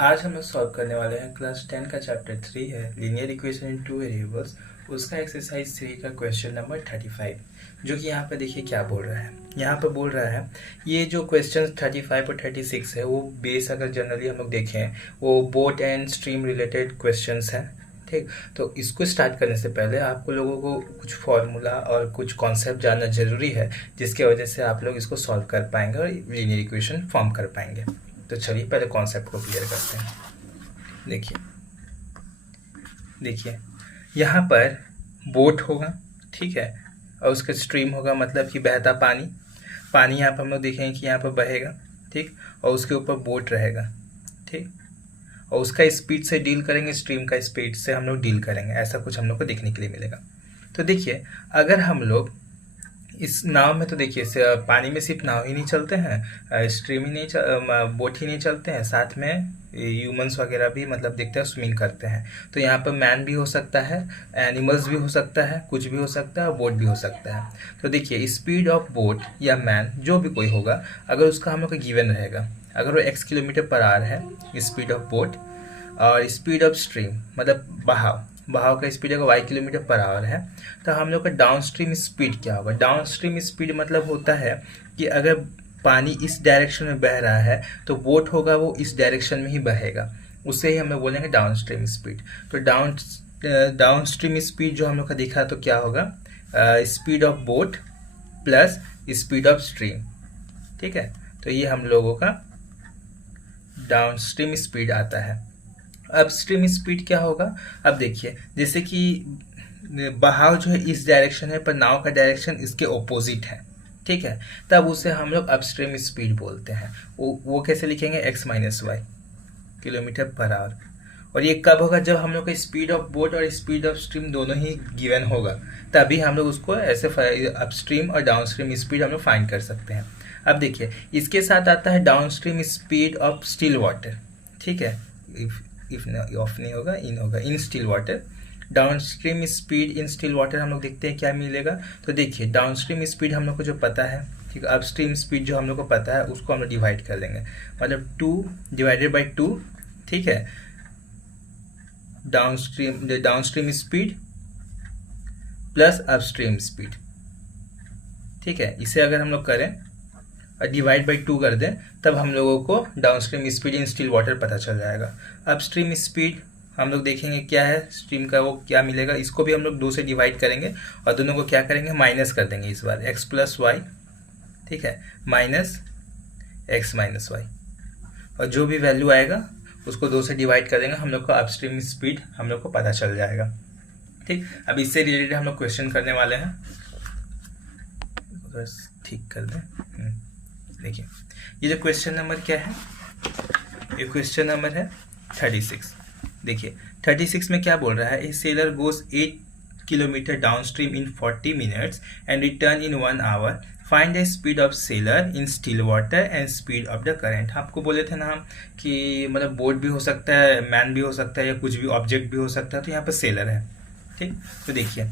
आज हम लोग सॉल्व करने वाले हैं क्लास 10 का चैप्टर 3 है linear equation in two variables. उसका एक्सरसाइज 3 का क्वेश्चन नंबर 35, जो कि यहाँ पर देखिए क्या बोल रहा है। यहाँ पर बोल रहा है ये जो क्वेश्चन 35 और 36 है वो बेस अगर जनरली हम लोग देखें वो boat and stream related questions हैं। ठीक, तो इसको स्टार्ट करने से पहले आपको लोगों को कुछ फार्मूला और कुछ कॉन्सेप्ट जानना जरूरी है, जिसकी वजह से आप लोग इसको सॉल्व कर पाएंगे और लीनियर इक्वेशन फॉर्म कर पाएंगे। तो चलिए पहले कॉन्सेप्ट को क्लियर करते हैं। देखिए देखिए यहाँ पर बोट होगा, ठीक है, और उसका स्ट्रीम होगा, मतलब कि बहता पानी। पानी यहाँ पर हम लोग देखेंगे कि यहाँ पर बहेगा, ठीक, और उसके ऊपर बोट रहेगा, ठीक, और उसका स्पीड से डील करेंगे, स्ट्रीम का स्पीड से हम लोग डील करेंगे। ऐसा कुछ हम लोग को देखने के लिए मिलेगा। तो देखिए अगर हम लोग इस नाव में, तो देखिए पानी में सिर्फ नाव ही नहीं चलते हैं, स्ट्रीम ही नहीं बोट ही नहीं चलते हैं, साथ में ह्यूमंस वगैरह भी मतलब देखते हैं, स्विमिंग करते हैं। तो यहाँ पर मैन भी हो सकता है, एनिमल्स भी हो सकता है, कुछ भी हो सकता है, और बोट भी हो सकता है। तो देखिए स्पीड ऑफ बोट या मैन जो भी कोई होगा, अगर उसका हम लोग का गिवन रहेगा, अगर वो x किलोमीटर पर आवर है स्पीड ऑफ बोट, और स्पीड ऑफ स्ट्रीम मतलब बहाव बहाव का स्पीड अगर y किलोमीटर पर आवर है, तो हम लोग का डाउन स्ट्रीम स्पीड क्या होगा। डाउन स्ट्रीम स्पीड मतलब होता है कि अगर पानी इस डायरेक्शन में बह रहा है तो बोट होगा वो इस डायरेक्शन में ही बहेगा, उसे ही हम लोग बोलेंगे डाउन स्ट्रीम स्पीड। तो डाउन स्ट्रीम स्पीड जो हम लोग का दिखा तो क्या होगा, speed of boat plus speed of stream, ठीक है। तो ये हम लोगों का डाउन स्ट्रीम स्पीड आता है। अपस्ट्रीम स्पीड क्या होगा, अब देखिए जैसे कि बहाव जो है इस डायरेक्शन है पर नाव का डायरेक्शन इसके ऑपोजिट है, ठीक है, तब उसे हम लोग अपस्ट्रीम स्पीड बोलते हैं। वो कैसे लिखेंगे, x-y किलोमीटर पर आवर। और ये कब होगा, जब हम लोग का स्पीड ऑफ बोट और स्पीड ऑफ स्ट्रीम दोनों ही गिवन होगा, तभी हम लोग उसको ऐसे अपस्ट्रीम और डाउन स्ट्रीम स्पीड हम लोग फाइंड कर सकते हैं। अब देखिए इसके साथ आता है down stream speed of still water, ठीक है, इफ ऑफ नहीं होगा, इन होगा, इन still water. Down stream speed in still water हम लोग देखते हैं क्या मिलेगा। तो देखिए डाउन स्ट्रीम स्पीड हम लोग को जो पता है, ठीक है, अप स्ट्रीम स्पीड जो हम लोग को पता है उसको हम लोग डिवाइड कर लेंगे, मतलब 2 डिवाइडेड बाई 2, ठीक है, down stream speed plus upstream speed, ठीक है। इसे अगर हम लोग करें और डिवाइड बाई 2 कर दें, तब हम लोगों को down stream speed in still water पता चल जाएगा। अपस्ट्रीम स्पीड हम लोग देखेंगे क्या है, स्ट्रीम का वो क्या मिलेगा, इसको भी हम लोग 2 से डिवाइड करेंगे और दोनों को क्या करेंगे, माइनस कर देंगे इस बार, x प्लस वाई, ठीक है, माइनस x माइनस वाई, और जो भी वैल्यू आएगा उसको 2 से डिवाइड कर देंगे, हम लोग को अपस्ट्रीम स्पीड हम लोग को पता चल जाएगा। ठीक, अब इससे रिलेटेड हम लोग क्वेश्चन करने वाले हैं, बस ठीक कर दें। देखिए ये जो क्वेश्चन नंबर क्या है, ये क्वेश्चन नंबर है 36। देखिए 36 में क्या बोल रहा है, a sailor goes 8 kilometre downstream in 40 minutes and return in 1 hour, find the speed of sailor in still water and speed of the current. आपको बोले थे ना हम कि मतलब बोट भी हो सकता है, मैन भी हो सकता है, या कुछ भी ऑब्जेक्ट भी हो सकता है, तो यहाँ पर सेलर है, ठीक। तो देखिए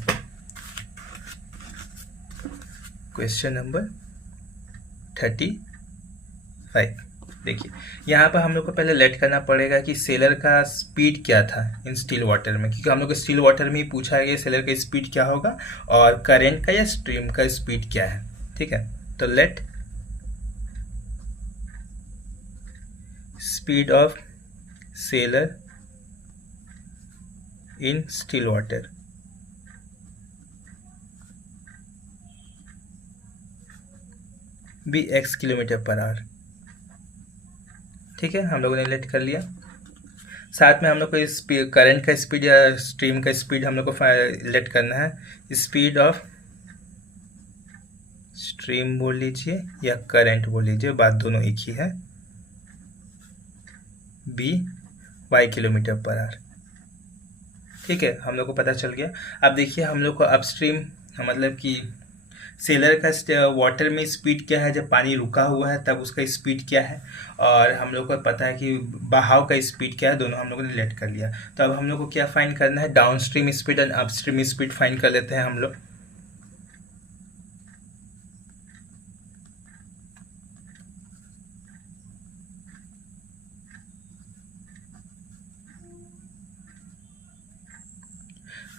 क्वेश्चन नंबर 35, देखिए यहाँ पर हम लोग को पहले लेट करना पड़ेगा कि सेलर का स्पीड क्या था इन स्टिल वाटर में, क्योंकि हम लोग को स्टिल वाटर में ही पूछा है कि सेलर का स्पीड क्या होगा और करेंट का या स्ट्रीम का स्पीड क्या है, ठीक है। तो let speed of sailor in still water भी x किलोमीटर पर आवर, ठीक है, हम लोगों ने लेट कर लिया। साथ में हम लोग को करंट का स्पीड या स्ट्रीम का स्पीड हम लोग को लेट करना है, स्पीड ऑफ स्ट्रीम बोल लीजिए या करंट बोल लीजिए, बात दोनों एक ही है, be y kilometre per hour, ठीक है, हम लोग को पता चल गया। अब देखिए हम लोग को अपस्ट्रीम मतलब कि सेलर का वाटर में स्पीड क्या है, जब पानी रुका हुआ है तब उसका स्पीड क्या है, और हम लोग को पता है कि बहाव का स्पीड क्या है, दोनों हम लोगों ने लेट कर लिया। तो अब हम लोग को क्या फाइंड करना है, down stream speed and upstream speed find कर लेते हैं हम लोग।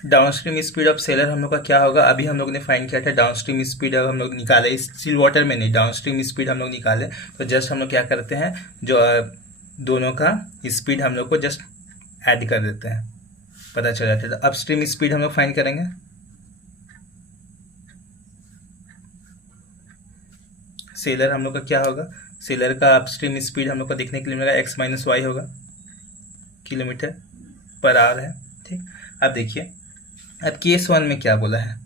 डाउनस्ट्रीम स्पीड ऑफ सेलर हम लोग का क्या होगा, अभी हम लोग ने फाइंड किया था डाउनस्ट्रीम स्पीड, अब हम लोग निकाले स्टिल वाटर में नहीं, डाउनस्ट्रीम स्पीड हम लोग निकाले। तो जस्ट हम लोग क्या करते हैं, जो दोनों का स्पीड हम लोग को जस्ट ऐड कर देते हैं, पता चल जाता है। तो अपस्ट्रीम स्पीड हम लोग फाइंड करेंगे। सेलर हम लोग का क्या होगा, सेलर का अपस्ट्रीम स्पीड हम लोग को देखने के लिए मिलेगा x माइनस वाई होगा, किलोमीटर पर आवर है, ठीक। अब देखिए, अब केस 1 में क्या बोला है,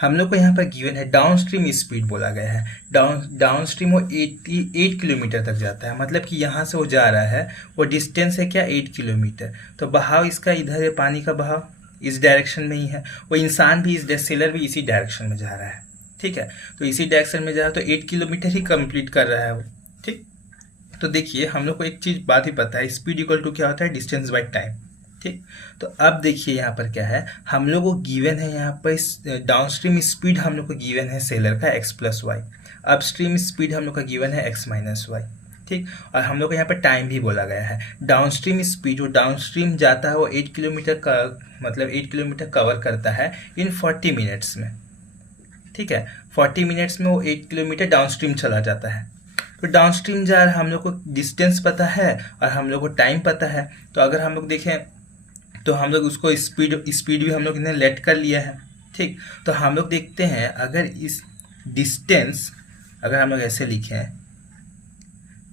हम लोग को यहाँ पर गिवन है डाउन स्ट्रीम स्पीड बोला गया है। डाउन स्ट्रीम वो 88 किलोमीटर तक जाता है, मतलब कि यहाँ से वो जा रहा है, वो डिस्टेंस है क्या 8 किलोमीटर। तो बहाव इसका इधर है, पानी का बहाव इस डायरेक्शन में ही है, वो इंसान भी इस सेलर भी इसी डायरेक्शन में जा रहा है, ठीक है। तो इसी डायरेक्शन में जा रहा है, तो 8 किलोमीटर ही कंप्लीट कर रहा है वो, ठीक। तो देखिए हम लोग को एक चीज़ बात ही पता है, स्पीड इक्वल टू क्या होता है, डिस्टेंस बाई टाइम, ठीक। तो अब देखिए यहाँ पर क्या है, हम लोग को गिवन है यहाँ पर डाउनस्ट्रीम स्पीड हम लोग को गिवन है सेलर का x plus y, upstream speed हम लोग का गिवन है x माइनस वाई, ठीक। और हम लोग को यहाँ पर टाइम भी बोला गया है। डाउनस्ट्रीम स्पीड, जो डाउनस्ट्रीम जाता है वो 8 किलोमीटर का, मतलब 8 किलोमीटर कवर करता है इन 40 मिनट्स में, ठीक है। 40 मिनट्स में वो 8 किलोमीटर डाउनस्ट्रीम चला जाता है। तो डाउनस्ट्रीम जा रहा है, हम लोग को डिस्टेंस पता है और हम लोग को टाइम पता है। तो अगर हम लोग देखें तो हम लोग उसको स्पीड भी हम लोग ने लेट कर लिया है, ठीक। तो हम लोग देखते हैं, अगर इस डिस्टेंस अगर हम लोग ऐसे लिखें,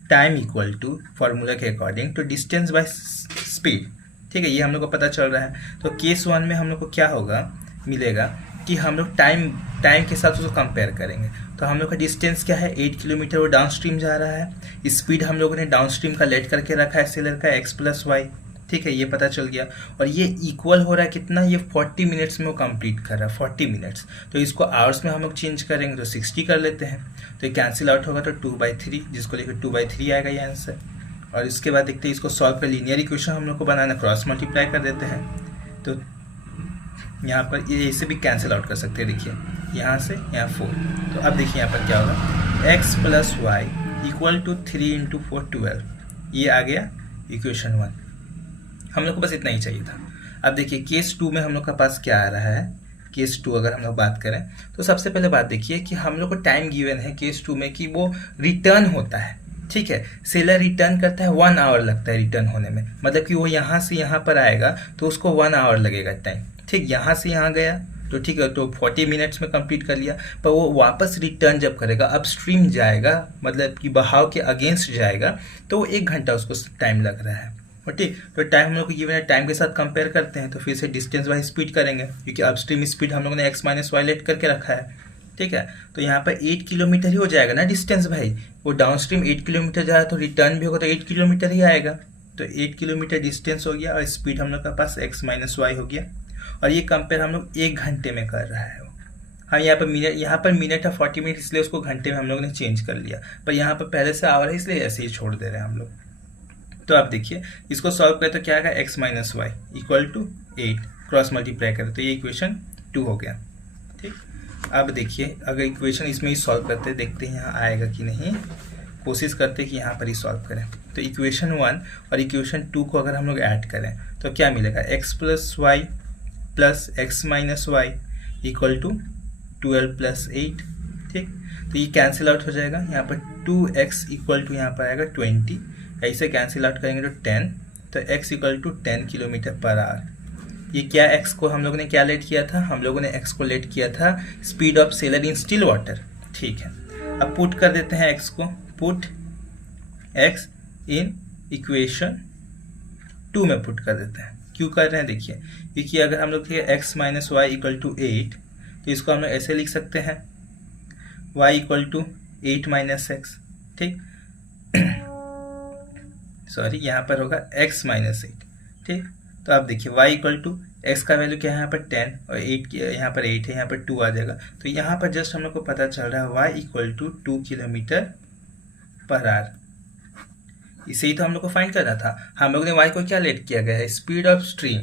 टाइम इक्वल टू फॉर्मूला के according to distance by speed, ठीक है, ये हम लोग को पता चल रहा है। तो केस 1 में हम लोग को क्या होगा, मिलेगा कि हम लोग टाइम के साथ उसको कंपेयर करेंगे। तो हम लोग का डिस्टेंस क्या है 8 किलोमीटर, वो डाउन स्ट्रीम जा रहा है। स्पीड हम लोगों ने डाउन स्ट्रीम का लेट करके रखा है सेलर का x प्लस वाई, ठीक है, ये पता चल गया। और ये इक्वल हो रहा है कितना, ये 40 मिनट्स में वो कंप्लीट कर रहा है, 40 मिनट्स। तो इसको आवर्स में हम लोग चेंज करेंगे तो 60 कर लेते हैं, तो ये कैंसिल आउट होगा, तो 2/3, जिसको लेकर 2/3 आएगा ये आंसर। और इसके बाद देखते हैं इसको सॉल्व कर, लीनियर इक्वेशन हम लोग को बनाना, क्रॉस मल्टीप्लाई कर देते हैं। तो यहाँ पर ये इसे भी कैंसिल आउट कर सकते हैं, देखिए यहाँ से यहाँ 4। तो अब देखिए यहाँ पर क्या होगा, x plus y equal to 3 × 4 12, ये आ गया इक्वेशन 1। हम लोग को बस इतना ही चाहिए था। अब देखिए केस 2 में हम लोग का पास क्या आ रहा है, केस 2 अगर हम लोग बात करें तो सबसे पहले बात देखिए कि हम लोग को टाइम गिवन है केस 2 में कि वो रिटर्न होता है, ठीक है। सेलर रिटर्न करता है, 1 आवर लगता है रिटर्न होने में, मतलब कि वो यहाँ से यहाँ पर आएगा तो उसको 1 आवर लगेगा टाइम, ठीक। यहाँ से यहाँ गया तो ठीक है, तो 40 मिनट्स में कंप्लीट कर लिया। पर वो वापस रिटर्न जब करेगा, अपस्ट्रीम जाएगा, मतलब कि बहाव के अगेंस्ट जाएगा, तो वो 1 घंटा उसको टाइम लग रहा है, ठीक। तो टाइम हम लोग को गिवन है, टाइम के साथ कंपेयर करते हैं तो फिर से डिस्टेंस बाई स्पीड करेंगे, क्योंकि अपस्ट्रीम स्पीड हम लोगों ने x माइनस वाई लेट करके रखा है, ठीक है। तो यहाँ पर 8 किलोमीटर ही हो जाएगा ना डिस्टेंस भाई, वो डाउनस्ट्रीम 8 किलोमीटर जा रहा है तो रिटर्न भी होगा तो 8 किलोमीटर ही आएगा। तो 8 किलोमीटर डिस्टेंस हो गया और स्पीड हम लोग के पास x माइनस वाई हो गया। और ये कंपेयर हम लोग 1 घंटे में कर रहा है। हाँ, यहाँ पर मिनट है 40 मिनट, इसलिए उसको घंटे में हम लोग ने चेंज कर लिया, पर यहाँ पर पहले से आवर है इसलिए ऐसे ही छोड़ दे रहे हैं हम लोग। तो आप देखिए इसको सॉल्व करें तो क्या आएगा, x minus y equal to 8, cross multiply करें तो ये इक्वेशन 2 हो गया, ठीक। अब देखिए अगर इक्वेशन इसमें ही सॉल्व करते, देखते हैं यहाँ आएगा कि नहीं, कोशिश करते कि यहाँ पर ही सॉल्व करें। तो इक्वेशन 1 और इक्वेशन 2 को अगर हम लोग ऐड करें तो क्या मिलेगा, x plus y plus x minus y equal to 12 plus 8, ठीक। तो ये कैंसिल आउट हो जाएगा, यहाँ पर 2x इक्वल टू यहाँ पर आएगा 20, ऐसे कैंसिल आउट करेंगे तो 10, तो x equal to 10 kilometre per hour. ये क्या x को हम लोगों ने क्या लेट किया था, हम लोगों ने x को लेट किया था speed of sailor in still water, ठीक है। अब पुट कर देते हैं x को, पुट x इन इक्वेशन 2 में पुट कर देते हैं। क्यों कर रहे हैं देखिए, क्योंकि अगर हम लोग x minus y equal to 8 तो इसको हम लोग ऐसे लिख सकते हैं y equal to 8 minus x, ठीक। सॉरी, यहाँ पर होगा x माइनस 8, ठीक। तो आप देखिए y इक्वल टू x का वैल्यू क्या है यहाँ पर 10 और 8 यहाँ पर 8 है, यहाँ पर 2 आ जाएगा। तो यहाँ पर जस्ट हम लोग को पता चल रहा है y equal to 2 kilometre per hour. इसे ही तो हम लोग को फाइंड करना था। हम लोग ने y को क्या लेट किया गया है, स्पीड ऑफ स्ट्रीम,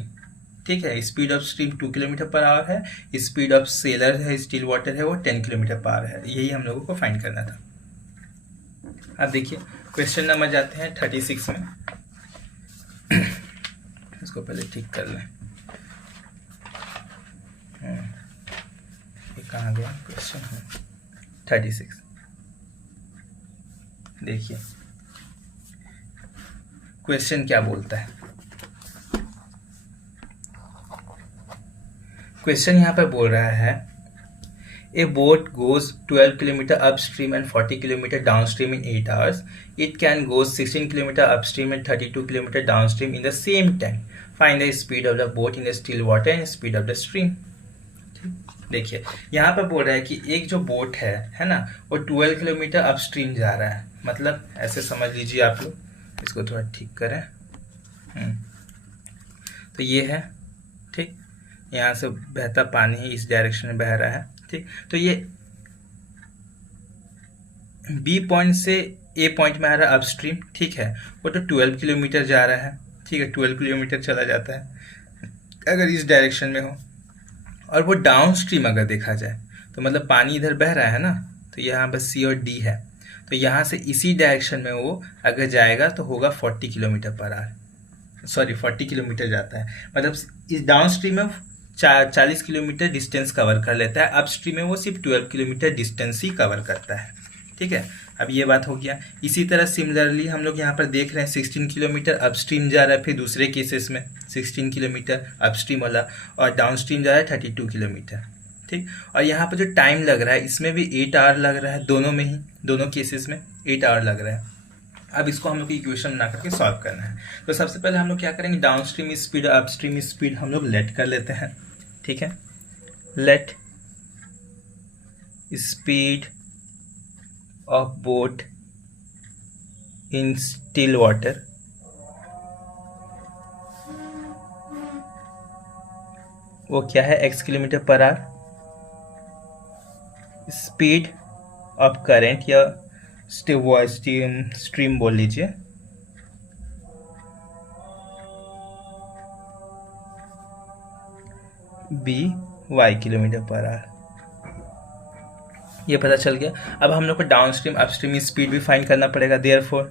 ठीक है। Speed of stream 2 kilometre per our है, स्पीड ऑफ सेलर है, स्टिल वाटर है, वो 10 किलोमीटर पर आवर है। यही हम लोगों को फाइंड करना था। अब देखिए क्वेश्चन नंबर जाते हैं 36 में। इसको पहले ठीक कर लें। कहाँ गया क्वेश्चन? 36। देखिए क्वेश्चन क्या बोलता है। क्वेश्चन यहाँ पर बोल रहा है ए boat goes 12 kilometre upstream and 40 kilometre downstream in 8 hours. It can go 16 kilometre upstream and 32 kilometre downstream in the same time. Find the speed of the boat in the still water and speed of the stream. देखिए यहाँ पर बोल रहा है कि एक जो boat है ना, वो 12 किलोमीटर अपस्ट्रीम जा रहा है। मतलब ऐसे समझ लीजिए आप लोग, इसको थोड़ा ठीक करें। तो ये है, ठीक, यहाँ से बहता पानी इस डायरेक्शन में बह रहा है, ठीक। तो ये बी पॉइंट से ए पॉइंट में आ रहा है अपस्ट्रीम, ठीक है। वो तो 12 किलोमीटर जा रहा है, ठीक है, 12 किलोमीटर चला जाता है अगर इस डायरेक्शन में हो। और वो डाउन स्ट्रीम अगर देखा जाए तो मतलब पानी इधर बह रहा है ना, तो यहाँ बस सी और डी है, तो यहाँ से इसी डायरेक्शन में वो अगर जाएगा तो होगा 40 kilometre per our, sorry 40 kilometre जाता है। मतलब इस डाउन स्ट्रीम में 40 किलोमीटर डिस्टेंस कवर कर लेता है, अप स्ट्रीम में वो सिर्फ 12 किलोमीटर डिस्टेंस ही कवर करता है, ठीक है। अब ये बात हो गया। इसी तरह सिमिलरली हम लोग यहाँ पर देख रहे हैं 16 किलोमीटर अपस्ट्रीम जा रहा है, फिर दूसरे केसेस में 16 किलोमीटर अपस्ट्रीम वाला, और डाउनस्ट्रीम जा रहा है 32 किलोमीटर, ठीक। और यहाँ पर जो टाइम लग रहा है इसमें भी 8 आवर लग रहा है, दोनों में ही, दोनों केसेस में 8 आवर लग रहा है। अब इसको हम लोग को इक्वेशन बना करके सॉल्व करना है। तो सबसे पहले हम लोग क्या करेंगे, डाउनस्ट्रीम स्पीड अपस्ट्रीम स्पीड हम लोग लेट कर लेते हैं, ठीक है। Let speed of boat in still water वो क्या है, x kilometre per our. Speed of current या स्ट्रीम बोल लीजिए, by किलोमीटर पर आवर। ये पता चल गया। अब हम लोग को डाउनस्ट्रीम अपस्ट्रीम स्पीड भी फाइंड करना पड़ेगा। देयरफॉर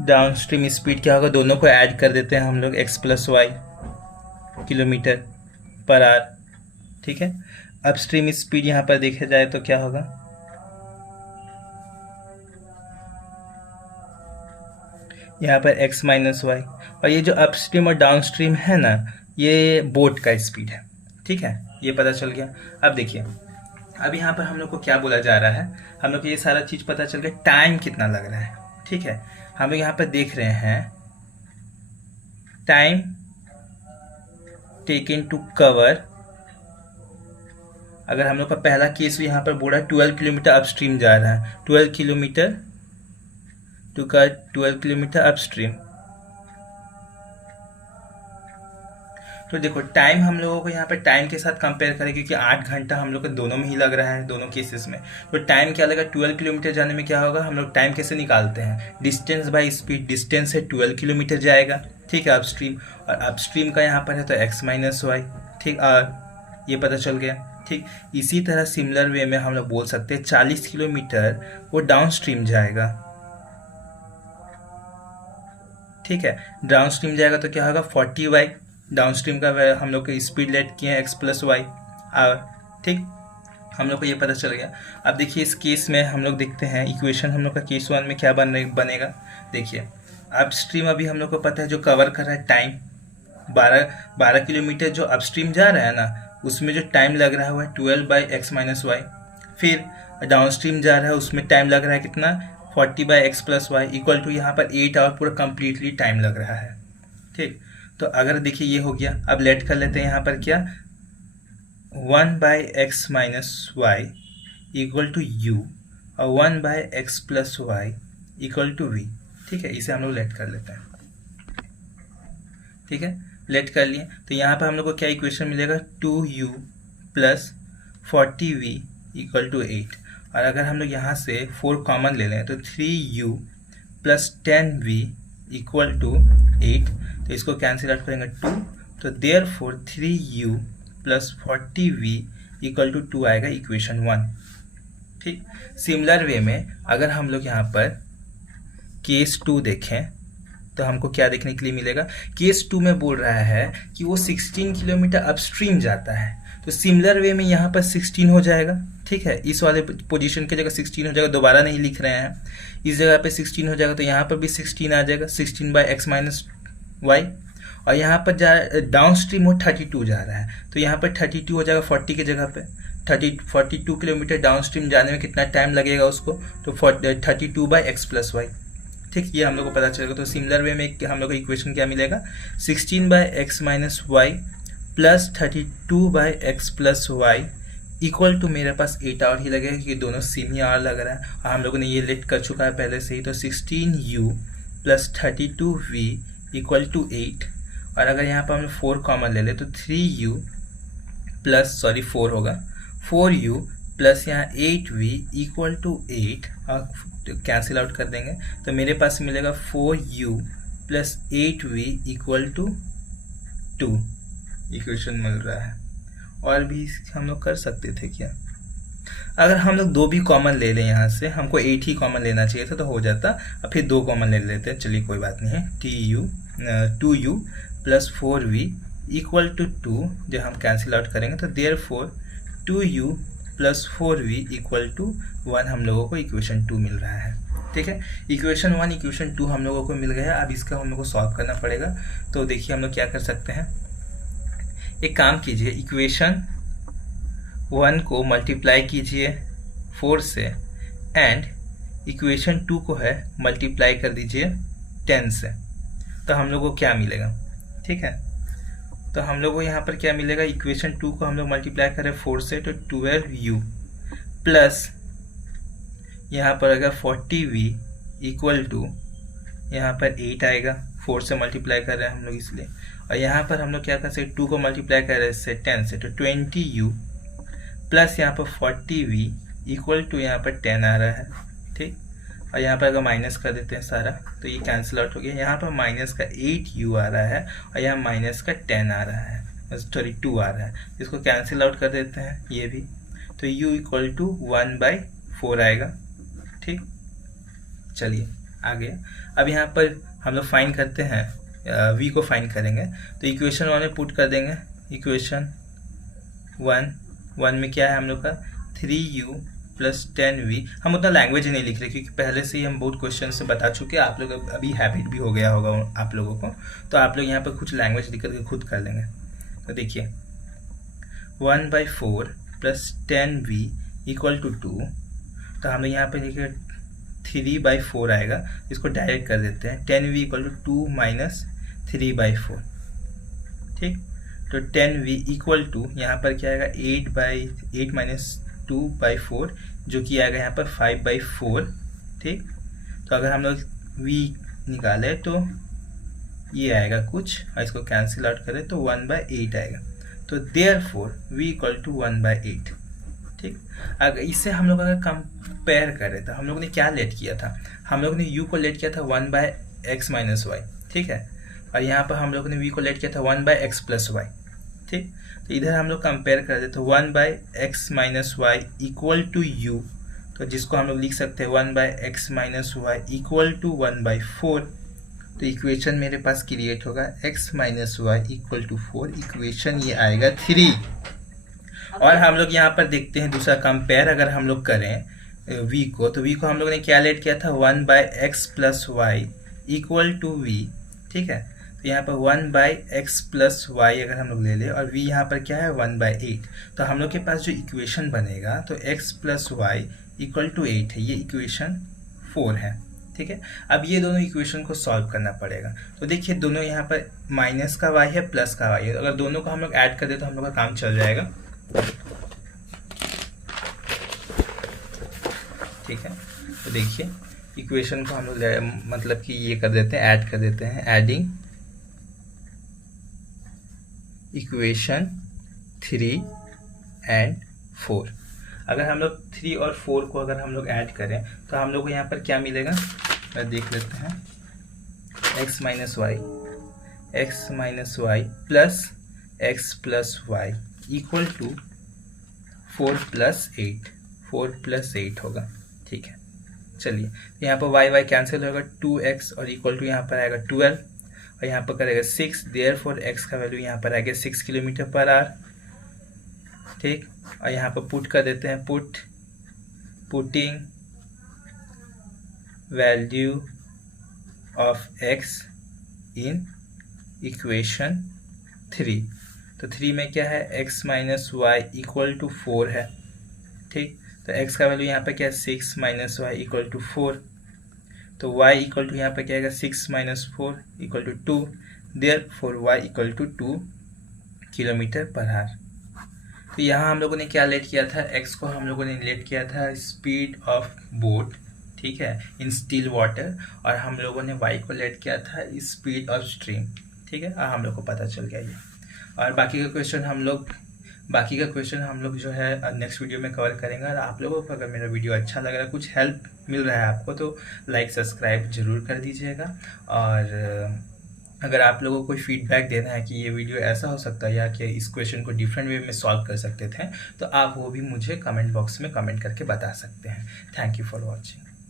डाउनस्ट्रीम स्पीड क्या होगा, दोनों को ऐड कर देते हैं हम लोग, x + y kilometre per hour, ठीक है। अपस्ट्रीम स्पीड यहाँ पर देखा जाए तो क्या होगा, यहाँ पर x - y। और ये जो अपस्ट्रीम और डाउनस्ट्रीम है ना, ये बोट का स्पीड है, ठीक है, ये पता चल गया। अब देखिए, अब यहाँ पर हम लोग को क्या बोला जा रहा है, हम लोग को ये सारा चीज़ पता चल गया, टाइम कितना लग रहा है, ठीक है। हम लोग यहाँ पर देख रहे हैं टाइम टेकन टू कवर। अगर हम लोग का पहला केस यहाँ पर बोला 12 किलोमीटर अपस्ट्रीम जा रहा है, 12 kilometre to cut 12 kilometre upstream. तो देखो टाइम हम लोगों को यहाँ पे टाइम के साथ कंपेयर करें, क्योंकि 8 घंटा हम लोग को दोनों में ही लग रहा है, दोनों केसेस में। तो टाइम क्या लगा, 12 किलोमीटर जाने में क्या होगा, हम लोग टाइम कैसे निकालते हैं, डिस्टेंस बाय स्पीड। डिस्टेंस है 12 किलोमीटर जाएगा, ठीक है, अपस्ट्रीम, और अपस्ट्रीम का यहाँ पर है तो x - y, ठीक, और ये पता चल गया, ठीक। इसी तरह सिमिलर वे में हम लोग बोल सकते हैं 40 किलोमीटर वो डाउन स्ट्रीम जाएगा, ठीक है। डाउन स्ट्रीम जाएगा तो क्या होगा, 40y, डाउनस्ट्रीम का हम लोग के स्पीड लेट किए हैं x + y आवर, ठीक, हम लोग को ये पता चल गया। अब देखिए इस केस में हम लोग देखते हैं इक्वेशन हम लोग का केस 1 में क्या बनेगा। देखिए अपस्ट्रीम अभी हम लोग को पता है जो कवर कर रहा है टाइम 12 किलोमीटर जो अपस्ट्रीम जा रहा है ना, उसमें जो टाइम लग रहा है वो है 12/x - y। फिर डाउनस्ट्रीम जा रहा है उसमें टाइम लग रहा है कितना, 40/x + y इक्वल टू यहाँ पर 8 आवर पूरा कम्प्लीटली टाइम लग रहा है, ठीक। तो अगर देखिए ये हो गया, अब लेट कर लेते हैं यहाँ पर क्या, 1/x - y equal to u और 1/x + y equal to v, ठीक है। इसे हम लोग लेट कर लेते हैं, ठीक है, लेट कर लिए। तो यहाँ पर हम लोग को क्या इक्वेशन मिलेगा, 2u + 40v इक्वल टू 8। और अगर हम लोग यहाँ से 4 कॉमन ले लें तो 3u + 10v इक्वल टू 8। तो इसको कैंसिल आउट करेंगे 2, तो therefore 3u + 40v equal to 2 आएगा इक्वेशन 1, ठीक। सिमिलर वे में अगर हम लोग यहाँ पर केस 2 देखें तो हमको क्या देखने के लिए मिलेगा, केस 2 में बोल रहा है कि वो 16 किलोमीटर अपस्ट्रीम जाता है, तो सिमिलर वे में यहाँ पर 16 हो जाएगा। ठीक है, इस वाले पोजीशन की जगह 16 हो जाएगा, दोबारा नहीं लिख रहे हैं, इस जगह पे 16 हो जाएगा, तो यहाँ पर भी 16 आ जाएगा, 16/x-y। और यहाँ पर डाउन स्ट्रीम वो 32 जा रहा है, तो यहाँ पर 32 हो जाएगा 40 की जगह पे। 42 किलोमीटर डाउन स्ट्रीम जाने में कितना टाइम लगेगा उसको, तो 32/x+y। ठीक, ये हम लोग को पता चलेगा। तो सिमिलर वे में हम लोग को इक्वेशन क्या मिलेगा, 16/x-y plus 32/x+y equal to मेरे पास 8 आवर ही लगेगा, क्योंकि दोनों सेम ही आवर लग रहा है और हम लोगों ने ये लेट कर चुका है पहले से ही। तो 16u plus 32v equal to 8, और अगर यहाँ पर हम 4 कॉमन ले ले तो 3u प्लस 4 होगा, 4u प्लस यहाँ 8v इक्वल टू 8, और कैंसिल आउट कर देंगे तो मेरे पास मिलेगा 4u plus 8v equal to 2 equation मिल रहा है। और भी हम लोग कर सकते थे क्या, अगर हम लोग 2 भी कॉमन ले लें, यहाँ से हमको 8 ही कॉमन लेना चाहिए था तो हो जाता, अब फिर 2 कॉमन ले लेते हैं, चलिए कोई बात नहीं है। 2u plus 4v equal to 2, जो हम कैंसिल आउट करेंगे तो therefore 2u plus 4v equal to 1 हम लोगों को इक्वेशन 2 मिल रहा है। ठीक है, इक्वेशन 1 इक्वेशन 2 हम लोगों को मिल गया। अब इसका हम लोग को सॉल्व करना पड़ेगा। तो देखिए हम लोग क्या कर सकते हैं, एक काम कीजिए, इक्वेशन 1 को मल्टीप्लाई कीजिए 4 से, एंड इक्वेशन 2 को है मल्टीप्लाई कर दीजिए 10 से, तो हम लोग को क्या मिलेगा। ठीक है, तो हम लोग को यहाँ पर क्या मिलेगा, इक्वेशन 2 को हम लोग मल्टीप्लाई करें 4 से तो 12u प्लस यहाँ पर अगर 40v इक्वल टू यहाँ पर 8 आएगा, 4 से मल्टीप्लाई कर रहे हैं हम लोग इसलिए, और यहाँ पर हम लोग क्या कर सकते, 2 को मल्टीप्लाई कर रहे हैं इससे 10 से, तो 20u प्लस यहाँ पर 40v इक्वल टू यहाँ पर 10 आ रहा है। ठीक, और यहाँ पर अगर माइनस कर देते हैं सारा तो ये कैंसिल आउट हो गया, यहाँ पर माइनस का 8u आ रहा है और यहाँ माइनस का 10 आ रहा है, 2 आ रहा है, इसको कैंसिल आउट कर देते हैं ये भी, तो u इक्वल टू 1/4 आएगा। ठीक, चलिए आगे। अब यहाँ पर हम लोग फाइंड करते हैं, v को फाइंड करेंगे, तो इक्वेशन 1 में पुट कर देंगे, इक्वेशन 1 में क्या है हम लोग का 3u प्लस 10v। हम उतना लैंग्वेज नहीं लिख रहे क्योंकि पहले से ही हम बहुत क्वेश्चन से बता चुके हैं, आप लोग अभी हैबिट भी हो गया होगा आप लोगों को, तो आप लोग यहाँ पर कुछ लैंग्वेज लिख करके खुद कर लेंगे। तो देखिए 1/4 प्लस 10v इक्वल टू 2, तो हम लोग यहाँ पर देखिए 3/4 आएगा, इसको डायरेक्ट कर देते हैं, 10v इक्वल टू 2 माइनस 3/4। ठीक, तो 10v इक्वल टू यहाँ पर क्या आएगा 8 माइनस 2/4, जो कि आएगा यहाँ पर 5/4। ठीक, तो अगर हम लोग v निकाले तो ये आएगा कुछ, और इसको कैंसिल आउट करें तो 1/8 आएगा, तो देयरफॉर v इक्वल टू 1/8। ठीक, अगर इससे हम लोग अगर कंपेयर करें तो हम लोग ने क्या लेट किया था, हम लोग ने u को लेट किया था 1/x-y। ठीक है, और यहाँ पर हम लोग ने v को लेट किया था 1/x+y। ठीक, तो इधर हम लोग कंपेयर कर देते 1/x-y इक्वल टू u, तो जिसको हम लोग लिख सकते हैं 1/x-y इक्वल टू 1/4। तो इक्वेशन मेरे पास क्रिएट होगा x-y इक्वल टू 4, इक्वेशन ये आएगा 3। और हम लोग यहाँ पर देखते हैं दूसरा कंपेयर, अगर हम लोग करें v को, तो v को हम लोग ने क्या लेट किया था 1/x+y इक्वल टू v। ठीक है, तो यहाँ पर 1/x+y अगर हम लोग ले ले, और v यहाँ पर क्या है 1/8, तो हम लोग के पास जो इक्वेशन बनेगा तो x+y इक्वल टू 8 है, ये इक्वेशन 4 है। ठीक है, अब ये दोनों इक्वेशन को सॉल्व करना पड़ेगा। तो देखिए दोनों यहाँ पर माइनस का y है, प्लस का y है, अगर दोनों को हम लोग ऐड कर दे तो हम लोग का काम चल जाएगा। ठीक है, तो देखिए इक्वेशन को हम लोग मतलब कि ये कर देते हैं, ऐड कर देते हैं, एडिंग इक्वेशन 3 and 4। अगर हम लोग 3 और 4 को अगर हम लोग ऐड करें तो हम लोग को यहाँ पर क्या मिलेगा, देख लेते हैं, x-y plus x+y equal to 4 + 8 होगा। ठीक है, चलिए यहाँ पर वाई वाई कैंसिल होगा, 2x और इक्वल टू यहाँ पर आएगा 12 और यहाँ पर करेगा 6, देयरफॉर x का वैल्यू यहाँ पर आएगा 6 किलोमीटर पर आवर। ठीक, और यहाँ पर पुट कर देते हैं, putting value of x in equation 3। तो 3 में क्या है, x minus y equal to 4 है। ठीक, तो x का वैल्यू यहाँ पर क्या है, 6 माइनस वाई इक्वल टू 4। तो y इक्वल टू यहाँ पर क्या आएगा, 6 minus 4 equal to 2, therefore y equal to 2 kilometre per hour. तो यहाँ हम लोगों ने क्या लेट किया था, x को हम लोगों ने लेट किया था स्पीड ऑफ बोट, ठीक है, इन स्टिल वाटर, और हम लोगों ने y को लेट किया था स्पीड ऑफ स्ट्रीम। ठीक है, हम लोग को पता चल गया ये। और बाकी का क्वेश्चन हम लोग जो है नेक्स्ट वीडियो में कवर करेंगे। और आप लोगों को अगर मेरा वीडियो अच्छा लग रहा है, कुछ हेल्प मिल रहा है आपको, तो लाइक सब्सक्राइब जरूर कर दीजिएगा। और अगर आप लोगों को कोई फीडबैक देना है कि ये वीडियो ऐसा हो सकता है या कि इस क्वेश्चन को डिफरेंट वे में सॉल्व कर सकते थे, तो आप वो भी मुझे कमेंट बॉक्स में कमेंट करके बता सकते हैं। Thank you for watching.